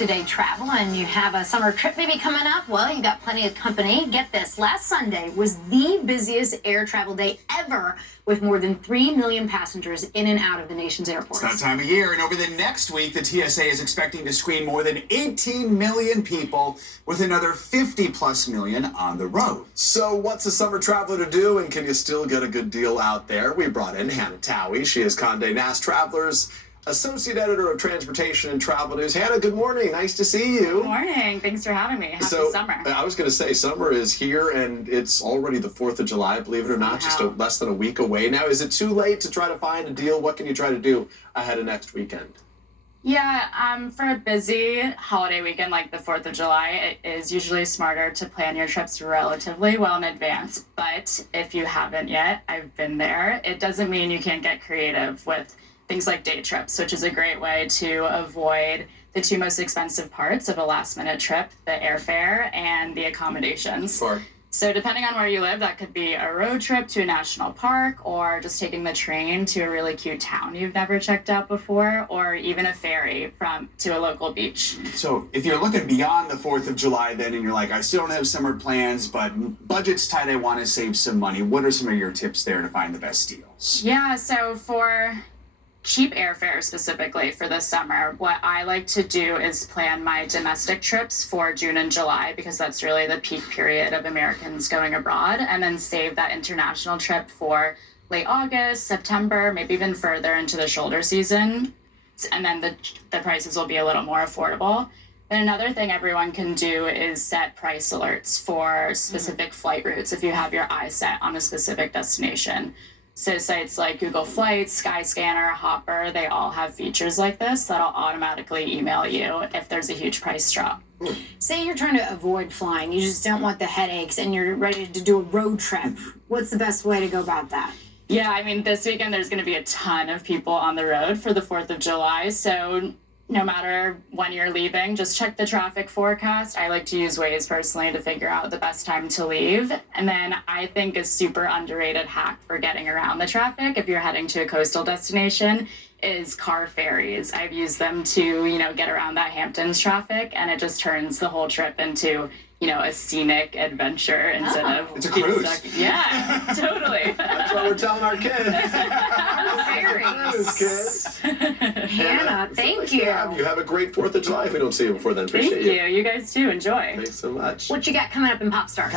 today travel and you have a summer trip maybe coming up, well, you got plenty of company. Get this, last Sunday was the busiest air travel day ever, with more than 3 million passengers in and out of the nation's airports. It's that time of year, and over the next week, the TSA is expecting to screen more than 18 million people, with another 50+ million on the road. So what's a summer traveler to do, and can you still get a good deal out there? We brought in Hannah Towey. She is Condé Nast Travelers Associate Editor of Transportation and Travel News. Hannah, good morning. Nice to see you. Good morning. Thanks for having me. Happy summer. I was going to say, summer is here, and it's already the 4th of July, believe it or not, just less than a week away now. Is it too late to try to find a deal? What can you try to do ahead of next weekend? Yeah, for a busy holiday weekend like the 4th of July, it is usually smarter to plan your trips relatively well in advance. But if you haven't yet, I've been there. It doesn't mean you can't get creative with things like day trips, which is a great way to avoid the two most expensive parts of a last-minute trip, the airfare and the accommodations. Sure. So depending on where you live, that could be a road trip to a national park, or just taking the train to a really cute town you've never checked out before, or even a ferry to a local beach. So if you're looking beyond the 4th of July then, and you're like, I still don't have summer plans, but budget's tight, I want to save some money, what are some of your tips there to find the best deals? Yeah, so for cheap airfare specifically for this summer, what I like to do is plan my domestic trips for June and July, because that's really the peak period of Americans going abroad, and then save that international trip for late August, September, maybe even further into the shoulder season, and then the prices will be a little more affordable. And another thing everyone can do is set price alerts for specific flight routes if you have your eye set on a specific destination. So sites like Google Flights, Skyscanner, Hopper, they all have features like this that'll automatically email you if there's a huge price drop. Say you're trying to avoid flying, you just don't want the headaches, and you're ready to do a road trip. What's the best way to go about that? Yeah, I mean, this weekend there's going to be a ton of people on the road for the 4th of July, so no matter when you're leaving, just check the traffic forecast. I like to use Waze personally to figure out the best time to leave. And then I think a super underrated hack for getting around the traffic, if you're heading to a coastal destination, is car ferries. I've used them to, get around that Hamptons traffic, and it just turns the whole trip into, a scenic adventure instead of... It's a cruise. Yeah, totally. That's what we're telling our kids. Ferries. Kids. Hannah, thank you. You have a great 4th of July if we don't see you before then. Appreciate Thank you. You guys too. Enjoy. Thanks so much. What you got coming up in Popstar?